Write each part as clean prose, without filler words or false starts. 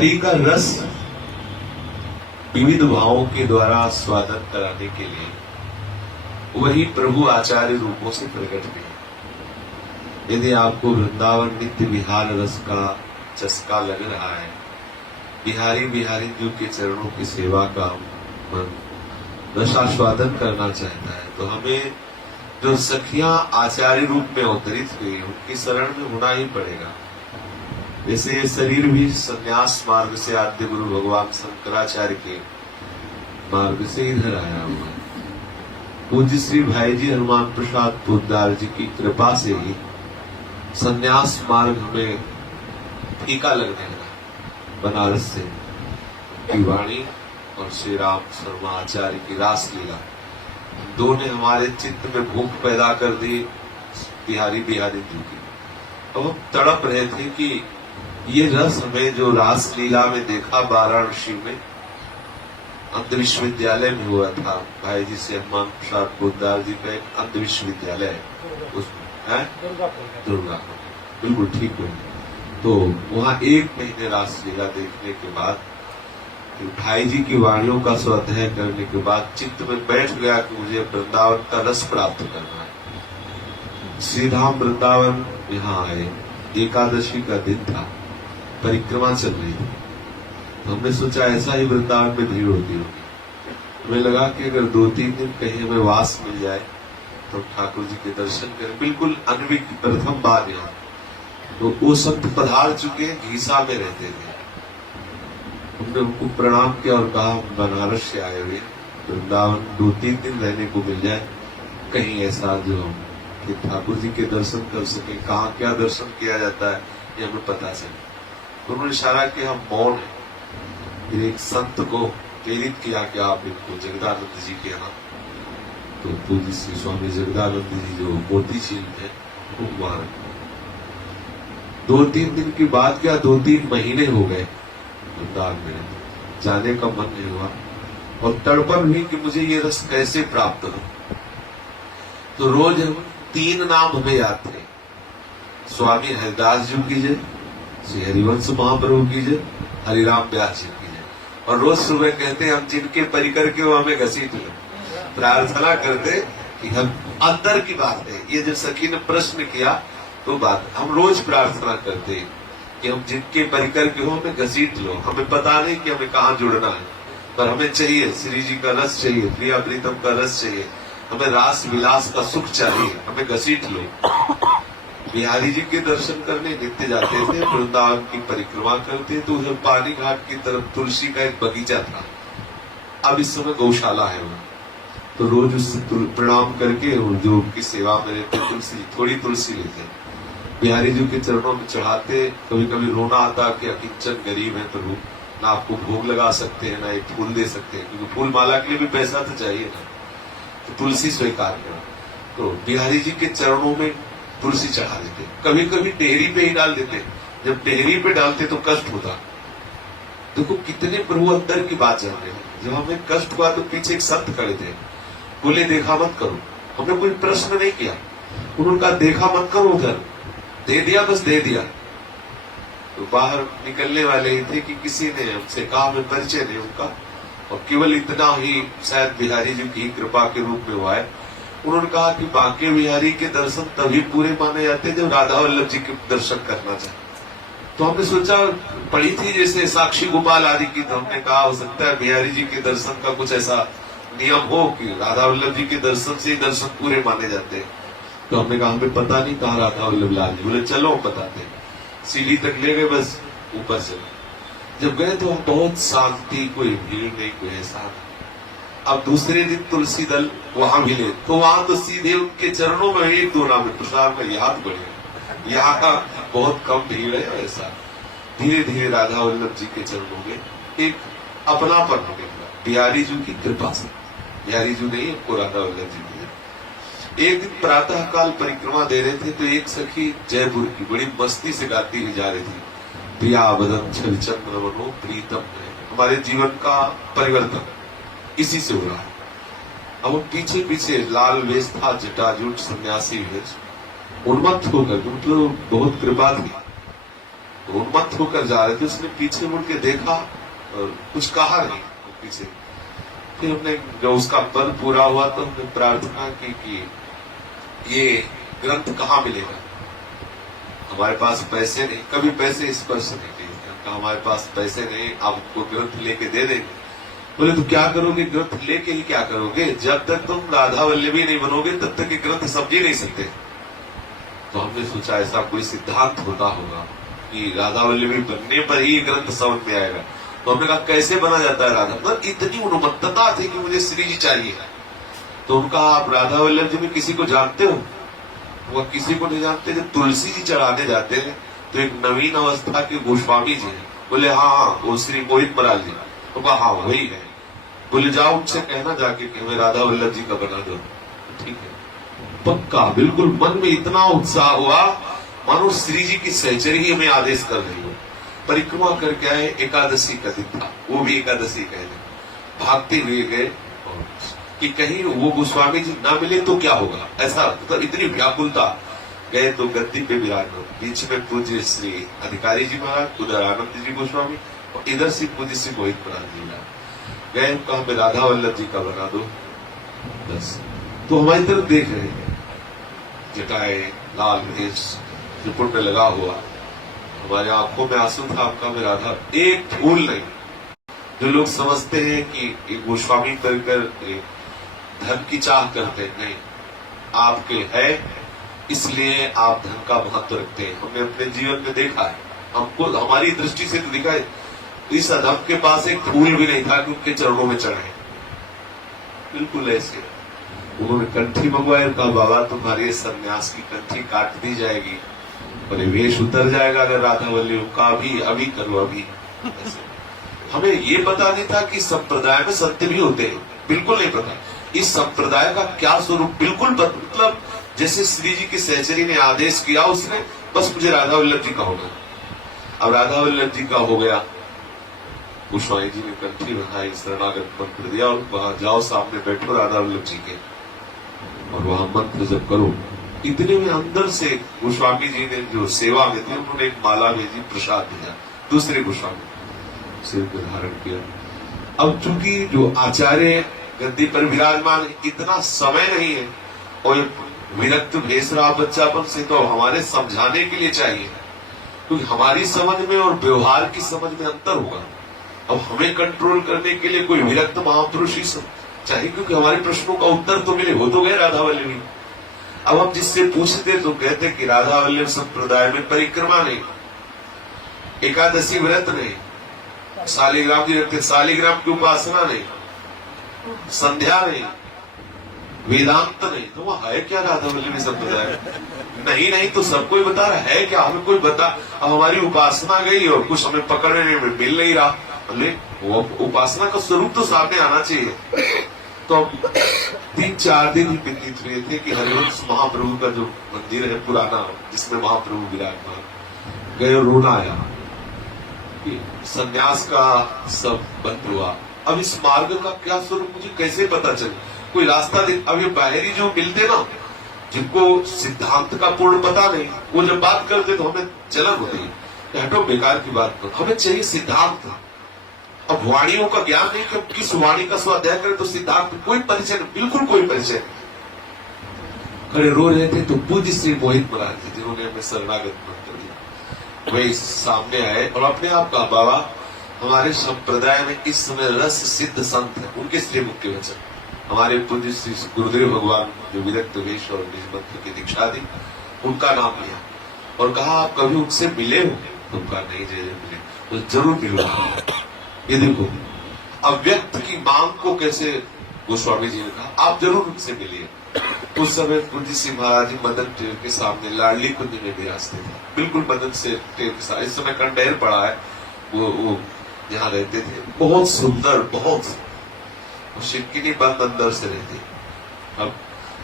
हरि का रस विविध भावों के द्वारा स्वादन कराने के लिए वही प्रभु आचार्य रूपों से प्रकट हुए। यदि आपको वृंदावन नित्य विहार रस का चस्का लग रहा है, बिहारी बिहारी जी के चरणों की सेवा का मन रसास्वादन करना चाहता है, तो हमें जो सखियां आचार्य रूप में अवतरित हुई उनकी शरण में होना ही पड़ेगा। जैसे ये शरीर भी संन्यास मार्ग से आद्य गुरु भगवान शंकराचार्य के मार्ग से इधर आया हुआ है। पूज्य श्री भाई जी हनुमान प्रसाद पोद्दार जी की कृपा से ही संन्यास मार्ग हमें फीका लगने लगा। बनारस से की वाणी और श्री राम शर्मा आचार्य की रास लीला, दो ने हमारे चित्त में भूख पैदा कर दी बिहारी बिहारी जी की। अब हम तड़प रहे थे कि ये रस हमें जो रास लीला में देखा वाराणसी में अंध विश्वविद्यालय में हुआ था। भाई जी से हनुमान प्रसाद पोद्दार जी का एक अंध विश्वविद्यालय है, उसमें है दुर्गा, बिल्कुल ठीक हुई। तो वहां 1 महीने रास लीला देखने के बाद भाई जी की वाणियों का स्वाध्याय करने के बाद चित्त में बैठ गया कि मुझे वृंदावन का रस प्राप्त करना है। श्रीधाम वृंदावन यहाँ आए, एकादशी का दिन था, परिक्रमा चल रही थी। हमने सोचा ऐसा ही वृंदावन में भीड़ होती होगी। हमें लगा कि अगर 2-3 दिन कहीं हमें वास मिल जाए तो ठाकुर जी के दर्शन करें। बिल्कुल अनविक प्रथम बार यहाँ तो वो संत पधार चुके घीसा में रहते थे। हमने उनको प्रणाम किया और कहा बनारस से आए हुए, वृंदावन 2-3 दिन रहने को मिल जाए, कहीं ऐसा जो हम कि ठाकुर जी के दर्शन कर सके। कहाँ क्या दर्शन किया जाता है ये हमें पता चले। उन्होंने इशारा किया हम मौन है। फिर एक संत को प्रेरित किया कि आप इनको जगदानंद जी के यहाँ, तो पूज्य श्री स्वामी जगदानंद जी जो मोतीचील थे वो वहां 2-3 दिन की बात क्या 2-3 महीने हो गए वृंदावन में, जाने का मन नहीं हुआ और तड़पन हुई कि मुझे ये रस कैसे प्राप्त हो। तो रोज हम 3 नाम हमें याद थे, स्वामी हरिदास जी की जय, श्री हरिवंश महाप्रभु की जय, हरिराम व्यास जी की जय। और रोज सुबह कहते हम जिनके परिकर के वो हमें घसीट ले, प्रार्थना करते कि हम अंदर की बात है। ये जब सखी ने प्रश्न किया तो बात हम रोज प्रार्थना करते कि हम जिनके परिकर के हो हमें घसीट लो। हमें पता नहीं कि हमें कहाँ जुड़ना है, पर हमें चाहिए श्री जी का रस चाहिए, प्रिया प्रीतम का रस चाहिए, हमें रास विलास का सुख चाहिए, हमें घसीट लो। बिहारी जी के दर्शन करने नित्य जाते थे, वृंदावन की परिक्रमा करते तो उधर पानी घाट की तरफ तुलसी का एक बगीचा था। अब इस समय गौशाला है वहां, तो रोज उस प्रणाम करके जो उनकी सेवा में रहते तुलसी थोड़ी तुलसी लेते, बिहारी जी के चरणों में चढ़ाते। कभी कभी रोना आता कि अकिंचन गरीब है प्रभु, ना आपको भोग लगा सकते हैं ना एक फूल दे सकते हैं, क्योंकि फूल माला के लिए भी पैसा तो चाहिए ना, तो तुलसी स्वीकार करा। तो बिहारी जी के चरणों में तुलसी चढ़ा देते, कभी कभी डेहरी पे ही डाल देते। जब डेहरी पे डालते तो कष्ट होता। देखो कितने प्रभु अंदर की बात जान रहे हैं। जब हमें कष्ट हुआ तो पीछे एक संत खड़े थे, बोले देखा मत करो। हमने कोई प्रश्न नहीं किया, उन्होंने कहा देखा मत करो, उधर दे दिया, बस दे दिया। तो बाहर निकलने वाले ही थे कि किसी ने हमसे कहा, हमें परिचय नहीं उनका, और केवल इतना ही शायद बिहारी जी की कृपा के रूप में हुआ है। उन्होंने कहा कि बांके बिहारी के दर्शन तभी पूरे माने जाते जब राधा वल्लभ जी के दर्शन करना चाहे। तो हमने सोचा पढ़ी थी जैसे साक्षी गोपाल आदि की, तो हमने कहा हो सकता है बिहारी जी के दर्शन का कुछ ऐसा नियम हो कि राधा वल्लभ जी के दर्शन से ही दर्शन पूरे माने जाते हैं। तो हमने कहा हमें पता नहीं कहाँ राधा वल्लभ लाल जी। बोले चलो हम बताते। सीढ़ी तक ले गए, बस ऊपर चले। जब गए तो बहुत शांति, कोई भीड़ नहीं, कोई ऐसा नहीं। अब दूसरे दिन तुलसी दल वहां मिले, तो वहां तो सीधे उनके चरणों में 1-2 नाम प्रसाद में याद बढ़े। यहाँ का बहुत कम भीड़ है। ऐसा धीरे धीरे राधा वल्लभ जी के चरणों में एक अपनापन होने लगा बिहारी जी की कृपा से। बिहारी जी नहीं, हमको राधा वल्लभ जी मिले। एक दिन प्रातः काल परिक्रमा दे रहे थे, तो एक सखी जयपुर की बड़ी मस्ती से गाती हुई जा रही थी, प्रिया बदन छल चंद्र मनो प्रीतम। हमारे जीवन का परिवर्तन इसी से हो रहा है। अब वो पीछे पीछे लाल वेश था, जटाजूट सन्यासी वेश, उन्मत्त होकर, मतलब बहुत कृपा थी। तो उन्मत्त होकर जा रहे थे। उसने पीछे मुड़ के देखा और कुछ कहा नहीं पीछे। फिर हमने जब उसका पद पूरा हुआ तो हमने प्रार्थना की कि ये ग्रंथ कहाँ मिलेगा। हमारे पास पैसे नहीं, कभी पैसे स्पर्श नहीं किए। हमारे पास पैसे नहीं, आपको ग्रंथ लेके दे देंगे। बोले तो क्या करोगे, ग्रंथ लेके ही क्या करोगे, जब तक तुम राधा वल्लभी नहीं बनोगे तब तक ये ग्रंथ समझ ही नहीं सकते। तो हमने सोचा ऐसा कोई सिद्धांत होता होगा कि राधा वल्लभी बनने पर ही ये ग्रंथ समझ में आएगा। तो हमने कहा कैसे बना जाता है राधा, मतलब इतनी उन्मत्तता थी कि मुझे श्री जी चाहिए। तो उनका आप राधा वल्लभ जी में किसी को जानते हो? वह किसी को नहीं जानते। जब तुलसी जी चढ़ाने जाते हैं तो एक नवीन अवस्था के गोस्वामी जी हैं। बोले हाँ वो श्री मोहित महाराज जी। तो कहा हाँ वही है। बोले जाओ उनसे कहना जाके कि हमें राधा वल्लभ जी का बना दो। ठीक है, पक्का, बिल्कुल। मन में इतना उत्साह हुआ मानो श्री जी की सहचरी ही हमें आदेश कर रही हो। परिक्रमा करके आए, एकादशी का दिन था, वो भी एकादशी कह लें। भागते हुए गए कि कहीं वो गोस्वामी जी ना मिले तो क्या होगा, ऐसा मतलब इतनी व्याकुलता। गए तो गद्दी पे विराजमान, बीच में पूज्य श्री अधिकारी जी महाराज, उधर आनंद जी गोस्वामी और इधर से पूज्य श्री मोहित महाराज जी महाराज। गए, कहा हमें राधा वल्लभ जी का बना दो बस। तो हमारी तरफ देख रहे हैं, जटाए लाल भेष त्रिपुट में लगा हुआ, हमारे आंखों में आंसू था। आपका में राधा एक फूल नहीं। जो लोग समझते हैं कि गोस्वामी कर धन की चाह करते हैं, नहीं, आपके है इसलिए आप धन का महत्व रखते हैं। हमने अपने जीवन में देखा है, हमको हमारी दृष्टि से तो दिखा है, इस अधम के पास एक फूल भी नहीं था कि उनके चरणों में चढ़े। बिल्कुल ऐसे उन्होंने कंठी मंगवाया, कहा बाबा तुम्हारे सन्यास की कंठी काट दी जाएगी और वेश उतर जाएगा अगर राधा वल्लभ का अभी करो अभी। हमें ये पता नहीं था कि संप्रदाय में सत्य भी होते हैं, बिल्कुल नहीं पता। इस संप्रदाय का क्या स्वरूप बिल्कुल मतलब जैसे श्री जी की सहचरी ने आदेश किया, उसने बस मुझे राधा वल्लभ जी का होगा। अब राधा वल्लभ जी का हो गया, गोस्वामी जी ने कंठी बनाई, शरणागत मंत्र दिया और वहां जाओ सामने बैठो राधा वल्लभ जी के और वहां मंत्र जब करो। इतने में अंदर से गोस्वामी जी ने जो सेवा में थे उन्होंने एक माला भेजी, प्रसाद दिया। दूसरे गोस्वामी सिर पर धारण किया। अब चूंकि जो आचार्य गद्दी पर विराजमान है, इतना समय नहीं है और विरक्त भेष रहा बच्चापन से, तो हमारे समझाने के लिए चाहिए, क्योंकि हमारी समझ में और व्यवहार की समझ में अंतर होगा। अब हमें कंट्रोल करने के लिए कोई विरक्त महापुरुष ही चाहिए, क्योंकि हमारे प्रश्नों का उत्तर तो मिले, हो तो गए राधा वल्लभी। अब हम जिससे पूछते तो कहते कि राधा वल्लभ संप्रदाय में परिक्रमा नहीं, एकादशी व्रत नहीं, शालिग्राम जी रखते, शालिग्राम की उपासना नहीं, संध्या नहीं, वेदांत नहीं। तो वह है क्या राधा वल्लभी संप्रदाय? नहीं तो सबको ही बता रहा है क्या, हमें कोई बता। अब हमारी उपासना गई और कुछ हमें पकड़ने में मिल नहीं रहा। वो उपासना का स्वरूप तो सामने आना चाहिए। तो 3-4 दिन ही व्यतीत हुए थे कि हरिवंश महाप्रभु का जो मंदिर है पुराना, जिसमें महाप्रभु विराजमान, गए और रोना आया कि संन्यास का सब बंद हुआ। अब इस मार्ग का क्या स्वरूप मुझे कैसे पता चले, कोई रास्ता दे। अब ये बाहरी जो मिलते ना, जिनको सिद्धांत का पूर्ण पता नहीं, वो जब बात करते तो हमें जलन होती है, हटो बेकार की बात करो, हमें चाहिए सिद्धांत। अब वाणियों का ज्ञान नहीं कि किस वाणी का स्वाध्याय करें, तो सिद्धांत कोई परिचय नहीं, बिल्कुल कोई परिचय नहीं। खड़े रो रहे थे तो पूज्य श्री मोहित महाराज जी, जिन्होंने हमें शरणागत मंत्र दिया, वे सामने आए और अपने आप कहा बाबा हमारे संप्रदाय में इस समय रस सिद्ध संत है, उनके श्री मुख्य वचन। हमारे पूज्य श्री गुरुदेव भगवान जो विरक्त वेश और निज मंत्र की दीक्षा दी, उनका नाम लिया और कहा आप कभी उनसे मिले हो? उनका नहीं मिले तो जरूर मिलूंगा। ये देखो अव्यक्त की मांग को कैसे गोस्वामी जी ने कहा आप जरूर उनसे मिलिए। उस समय पूज्य श्री महाराज जी मदन टेर के सामने लाडली कुंज में विराजते थे, बिल्कुल मदन से टेर के साथ। इस समय कंडेर पड़ा है, वो यहाँ रहते थे, बहुत सुंदर, बहुत शिरकिनी बंद अंदर से रहती। अब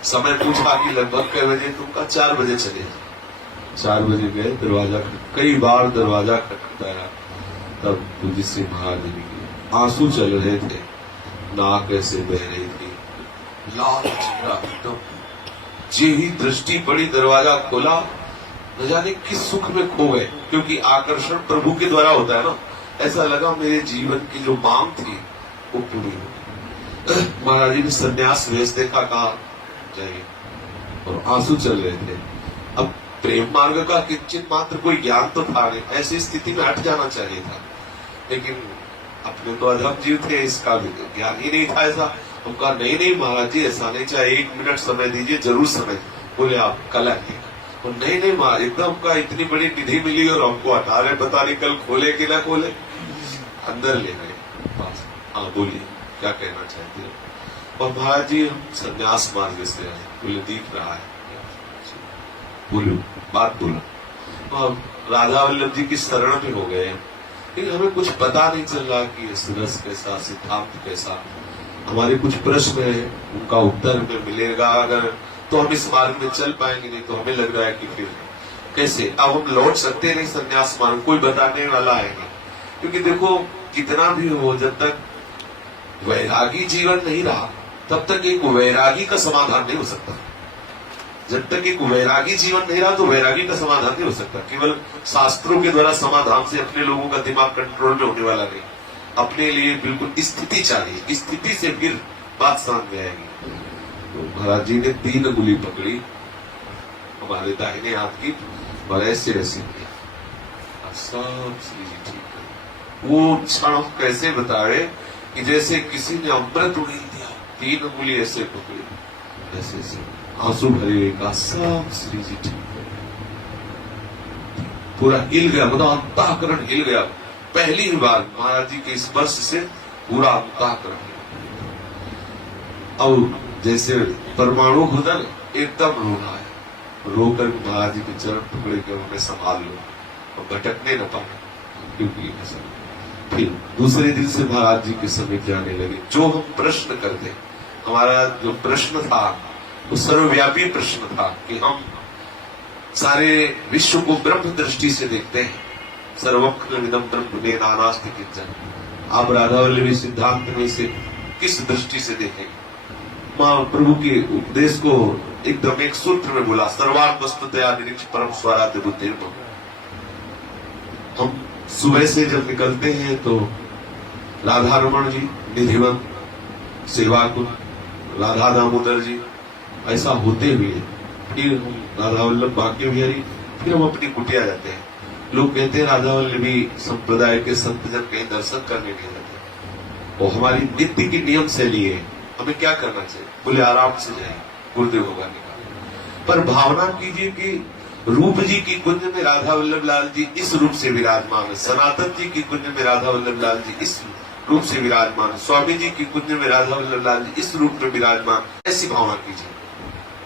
समय पूछा कि लगभग कै बजे, तुमका 4 बजे चले। 4 बजे गए, दरवाजा कई बार दरवाजा खटखटाया, तब पूज्य श्री महाराज जी के आंसू चल रहे थे, नाक ऐसे बह रही थी, लाल चेहरा एकदम। जे ही दृष्टि पड़ी, दरवाजा खोला न जाने किस सुख में खो गए, क्योंकि आकर्षण प्रभु के द्वारा होता है ना। ऐसा लगा मेरे जीवन की जो मांग थी वो पूरी हो गई। महाराज जी ने संन्यास वेश देखा, कहा जाइए, और आंसू चल रहे थे। अब प्रेम मार्ग का किंचित मात्र कोई ज्ञान तो था नहीं, ऐसी स्थिति में हट जाना चाहिए था, लेकिन अपने तो अधम जीव थे, इसका भी ज्ञान ही नहीं था ऐसा। हम कहा नहीं नहीं महाराज जी ऐसा नहीं, चाहे 1 मिनट समय दीजिए, जरूर समय। बोले आप कल आइए। और नहीं नहीं महाराज, एकदम का इतनी बड़ी निधि मिली और हमको हटा रहे, पता नहीं कल खोले कि ना खोले। अंदर ले गए पास। हाँ बोलिए क्या कहना चाहते हैं। और महाराज जी हम संन्यास मार्ग से आए। बोले दिख रहा है, बोलो बात बोलो। और राधा वल्लभ जी की शरण में हो गए, लेकिन हमें कुछ पता नहीं चल रहा कि रस कैसा, सिद्धांत कैसा। हमारे कुछ प्रश्न है, उनका उत्तर हमें मिलेगा अगर तो हम इस मार्ग में चल पाएंगे, नहीं तो हमें लग रहा है कि फिर कैसे। अब हम लौट सकते नहीं संन्यास मार्ग, कोई बताने वाला है नहीं। क्योंकि देखो कितना भी हो, जब तक वैरागी जीवन नहीं रहा तब तक एक वैरागी का समाधान नहीं हो सकता। जब तक एक वैरागी जीवन नहीं रहा तो वैरागी का समाधान नहीं हो सकता। केवल शास्त्रों के द्वारा समाधान से अपने लोगों का दिमाग कंट्रोल में होने वाला नहीं। अपने लिए बिल्कुल स्थिति चाहिए, स्थिति से फिर बात समझ में आएगी। तो महाराज जी ने 3 अंगुली पकड़ी हमारे दाहिने हाथ की और ऐसे ऐसे किया, सब श्री जी ठीक है। वो क्षण कैसे बताए कि जैसे किसी ने अमृत उड़ेल दिया। 3 अंगुली ऐसे पकड़ी, ऐसे ऐसे आंसू भरे का, सब श्री जी ठीक है। पूरा हिल गया, मतलब अंतःकरण हिल गया। पहली ही बार महाराज जी के स्पर्श से पूरा अंतःकरण। और जैसे परमाणु होता है, एकदम रोना है, रोकर महाराज जी के चरण टुकड़े के उन्हें संभाल लो और भटकने न पाए। क्योंकि फिर दूसरे दिन से महाराज जी के समीप जाने लगे। जो हम प्रश्न करते, हमारा जो प्रश्न था वो सर्वव्यापी प्रश्न था कि हम सारे विश्व को ब्रह्म दृष्टि से देखते हैं। सर्वज्ञ ब्रह्म नानास्ति किंचन। आप राधा वल्लभी सिद्धांत में से किस दृष्टि से देखेंगे? मां प्रभु के उपदेश को एकदम एक सूत्र में बोला, सर्वान वस्तुतया निरीक्ष परम स्वराज्य बुद्धि। हम सुबह से जब निकलते हैं तो राधा रमण जी, निधिवंत, सेवा कुंज, राधा दामोदर जी, ऐसा होते हुए फिर हम राधा वल्लभ बांके बिहारी, फिर हम अपनी कुटिया जाते हैं। लोग कहते हैं राधा वल्लभी संप्रदाय के संत जन कहीं दर्शन करने नहीं जाते। वो हमारी नित्य की नियम शैली है, हमें क्या करना चाहिए? बोले आराम से जाए, गुरुदेव होगा निकाल। पर भावना कीजिए कि रूप जी की कुंज में राधा वल्लभ लाल जी इस रूप से विराजमान है, सनातन जी की कुंज में राधा वल्लभ लाल जी इस रूप से विराजमान है, स्वामी जी की कुंज में राधा वल्लभ लाल जी इस रूप में विराजमान। ऐसी भावना कीजिए,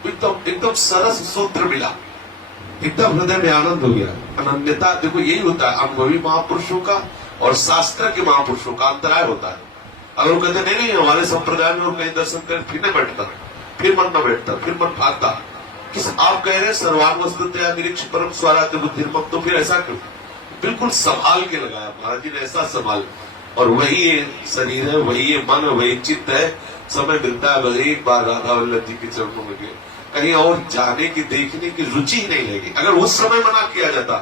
एकदम एकदम सरस सूत्र मिला, एकदम हृदय में आनंद हो गया। अनन्यता देखो यही होता है अनुभवी महापुरुषों का और शास्त्र के महापुरुषों का अंतराय होता है। अगर वो कहते नहीं हमारे संप्रदाय में वो कहीं दर्शन कर फिर नहीं बैठता, फिर मन न बैठता, फिर मन भागता। किस आप कह रहे हैं सर्वान वस्तुतया निरीक्ष परम स्वराज्य बुद्धि, तो फिर ऐसा क्यों? बिल्कुल संभाल के लगाया महाराज जी ने, ऐसा संभाल। और वही ये शरीर है, वही ये मन है, वही चित्त है। समय मिलता है बस एक बार राधा वल्लभ जी के चरणों में गए, कहीं और जाने की देखने की रुचि ही नहीं लगी। अगर उस समय मना किया जाता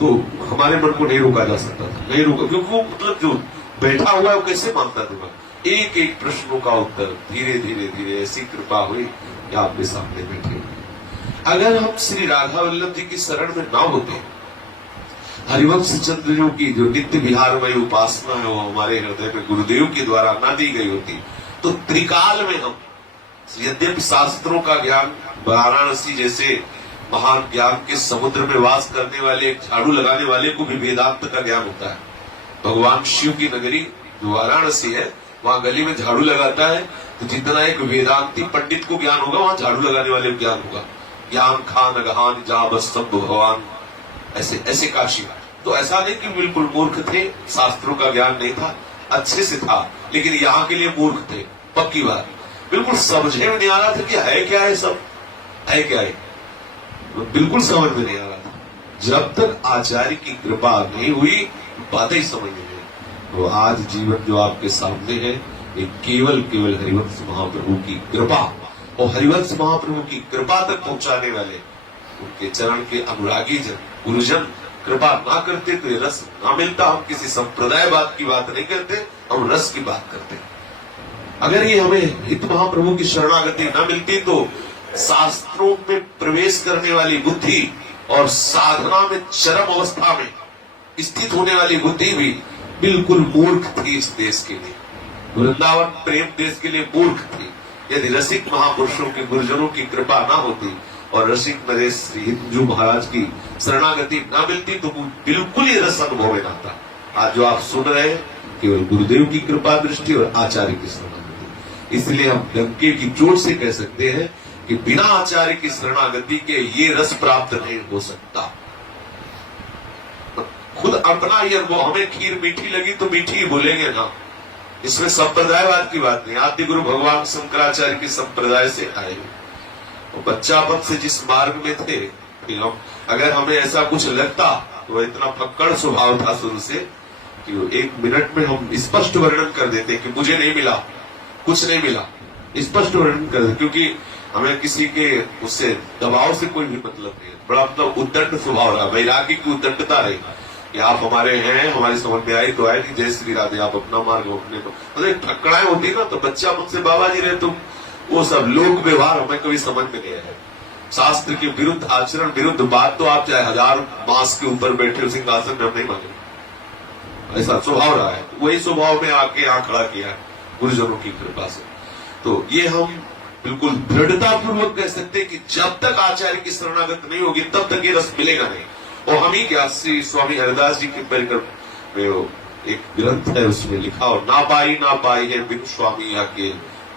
तो हमारे मन को नहीं रोका जा सकता था, नहीं रोका, क्योंकि वो मतलब जो बैठा हुआ है वो कैसे मानता था? एक एक प्रश्नों का उत्तर धीरे धीरे धीरे ऐसी कृपा हुई कि आपके सामने बैठे। अगर हम श्री राधा वल्लभ जी की शरण में ना होते, हरिवंश चंद्र जी की जो नित्य विहारमय उपासना है वो हमारे हृदय में गुरुदेव के द्वारा न दी गई होती, तो त्रिकाल में हम यद्यपि शास्त्रों का ज्ञान वाराणसी जैसे महान ज्ञान के समुद्र में वास करने वाले एक झाड़ू लगाने वाले को भी वेदांत का ज्ञान होता है। भगवान शिव की नगरी जो वाराणसी है, वहां गली में झाड़ू लगाता है तो जितना एक वेदांती पंडित को ज्ञान होगा वहां झाड़ू लगाने वाले को ज्ञान होगा। ज्ञान खान अगहान जा बस सब भगवान, ऐसे ऐसे काशी। तो ऐसा नहीं कि बिल्कुल मूर्ख थे, शास्त्रों का ज्ञान नहीं था, अच्छे से था, लेकिन यहाँ के लिए मूर्ख थे, पक्की बात। बिल्कुल समझे में नहीं आ रहा था कि है क्या है, सब है क्या है, बिल्कुल समझ में नहीं आ रहा था। जब तक आचार्य की कृपा नहीं हुई बातें ही समझ नहीं आई। तो आज जीवन जो आपके सामने है ये केवल केवल हरिवंश महाप्रभु की कृपा, और हरिवंश महाप्रभु की कृपा तक पहुंचाने वाले उनके चरण के अनुरागी जन, गुरुजन कृपा ना करते तो ये रस ना मिलता। हम किसी संप्रदायवाद की बात नहीं करते, हम रस की बात करते हैं। अगर ये हमें हित महाप्रभु की शरणागति न मिलती तो शास्त्रों में प्रवेश करने वाली बुद्धि और साधना में चरम अवस्था में स्थित होने वाली बुद्धि भी बिल्कुल मूर्ख थी इस देश के लिए। वृंदावन प्रेम देश के लिए मूर्ख थी। यदि रसिक महापुरुषों के गुरुजनों की कृपा ना होती और रसिक नरेश श्री हिंदू महाराज की शरणागति ना मिलती तो बिल्कुल ये रस अनुभव में आता। आज जो आप सुन रहे हैं केवल गुरुदेव की कृपा दृष्टि और आचार्य की शरणागति। इसलिए हम डंके की चोट से कह सकते हैं कि बिना आचार्य की शरणागति के ये रस प्राप्त नहीं हो सकता। खुद अपना ही अनुभव, हमें खीर मीठी लगी तो मीठी ही बोलेंगे ना, इसमें संप्रदायवाद की बात नहीं। आदि गुरु भगवान शंकराचार्य के संप्रदाय से आए, वो बच्चापन से जिस मार्ग में थे, हम अगर हमें ऐसा कुछ लगता तो वह इतना फक्कड़ स्वभाव था शुरू से कि वो 1 मिनट में हम स्पष्ट वर्णन कर देते कि मुझे नहीं मिला, कुछ नहीं मिला, स्पष्ट वर्णन कर देते, क्योंकि हमें किसी के उससे दबाव से कोई भी मतलब नहीं है। बड़ा मतलब उद्दंड स्वभाव रहा, वैराग्य की उद्दंडता रही कि आप हमारे हैं, हमारी समझ में आई तो आए, नहीं जय श्री राधे, आप अपना मार्ग अपने को। मतलब ठक्कड़ाएं होती ना, तो बच्चा मुझसे बाबा जी रहे, तुम वो सब लोक व्यवहार हमें कभी समझ में नहीं आया। शास्त्र के विरुद्ध आचरण, विरुद्ध बात तो आप चाहे 1000 मास के ऊपर बैठे सिंहासन में हम नहीं माने। ऐसा स्वभाव रहा है, वही स्वभाव में आके यहाँ खड़ा किया है गुरुजनों की कृपा से। तो ये हम बिल्कुल दृढ़ता पूर्वक कह सकते हैं कि जब तक आचार्य की शरणागत नहीं होगी तब तक ये रस मिलेगा नहीं। और हम ही क्या, श्री स्वामी हरिदास जी के परिक्रम में एक ग्रंथ है, उसमें लिखा और ना पाई है बिन स्वामी आके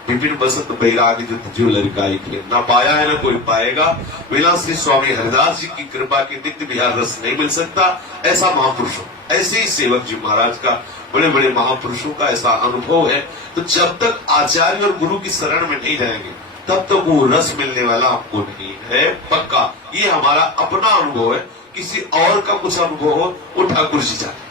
विपिन बसंत बैराग जो लड़काई थे। ना पाया है ना कोई पाएगा, बिना श्री स्वामी हरिदास जी की कृपा के नित्य विहार रस नहीं मिल सकता। ऐसा महापुरुषों, ऐसे ही सेवक जी महाराज का, बड़े बड़े महापुरुषों का ऐसा अनुभव है। तो जब तक आचार्य और गुरु की शरण में नहीं जाएंगे तब तक वो रस मिलने वाला हमको नहीं है, पक्का। ये हमारा अपना अनुभव है, किसी और का कुछ अनुभव हो वो ठाकुर जी जाने।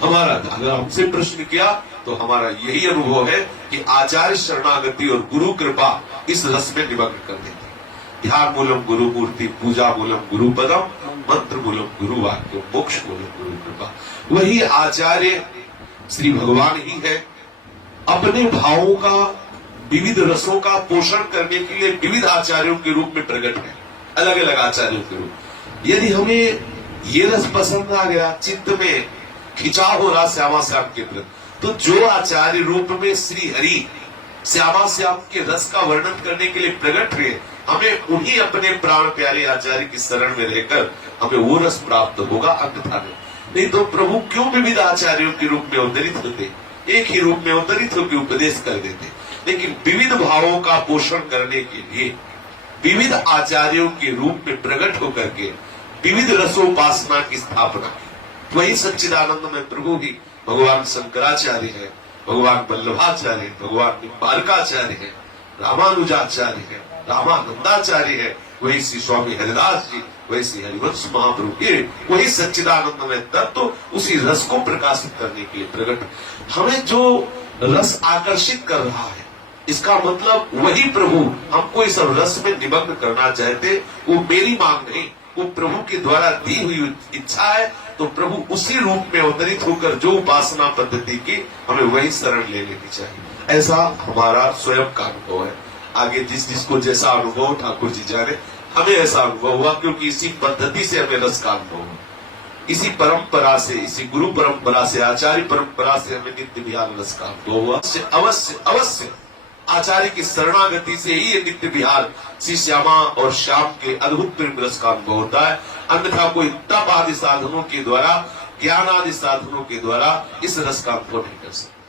हमारा अगर हमसे प्रश्न किया तो हमारा यही अनुभव है कि आचार्य शरणागति और गुरु कृपा इस रस में निमग्न कर देती। ध्यान मूलम गुरु मूर्ति, पूजा मूलम गुरु पदम, मंत्र मूलम गुरु वाक्य, मोक्ष मूलम गुरु कृपा। वही आचार्य श्री भगवान ही है। अपने भावों का, विविध रसों का पोषण करने के लिए विविध आचार्यों के रूप में प्रकट है, अलग अलग आचार्यों के रूप। यदि हमें ये रस पसंद आ गया, चित्त में खिंचाव हो रहा श्यामा श्याम के प्रति, तो जो आचार्य रूप में श्री हरि श्यामा श्याम के रस का वर्णन करने के लिए प्रकट हुए, हमें उन्हीं अपने प्राण प्यारे आचार्य की शरण में रहकर हमें वो रस प्राप्त होगा, अन्यथा नहीं। तो प्रभु क्यों विविध आचार्यों के रूप में अवतरित होते, एक ही रूप में अवतरित होकर उपदेश कर देते। लेकिन विविध भावों का पोषण करने के लिए विविध आचार्यों के रूप में प्रकट होकर के विविध रसोपासना की स्थापना की। वही सच्चिदानंद में प्रभु ही भगवान शंकराचार्य है, भगवान वल्लभाचार्य है, भगवान निम्बारकाचार्य है, रामानुजाचार्य है, रामानंदाचार्य है, वही श्री स्वामी हरिदास जी, वही श्री हरिवंश महाप्रभु, ये वही सच्चिदानंद में तत्व, तो उसी रस को प्रकाशित करने के लिए प्रकट। हमें जो रस आकर्षित कर रहा है, इसका मतलब वही प्रभु हमको इस रस में निमग्न करना चाहते। वो मेरी मांग नहीं, वो प्रभु के द्वारा दी हुई इच्छा है। तो प्रभु उसी रूप में अवतरित होकर जो उपासना पद्धति की, हमें वही शरण ले लेनी चाहिए। ऐसा हमारा स्वयं का अनुभव है। आगे जिस जिसको जैसा अनुभव ठाकुर जी जाने, हमें ऐसा अनुभव हुआ क्योंकि इसी पद्धति से हमें रस का अनुभव हुआ, इसी परंपरा से, इसी गुरु परंपरा से, आचार्य परंपरा से हमें नित्य विहार रस का अनुभव हुआ। अवश्य अवश्य आचार्य की शरणागति से ही ये नित्य विहार श्री श्यामा और श्याम के अद्भुत प्रेम रस का अनुभव होता है। अन्यथा कोई तप आदि साधनों के द्वारा, ज्ञान आदि साधनों के द्वारा इस रस का अनुभव नहीं कर सकता।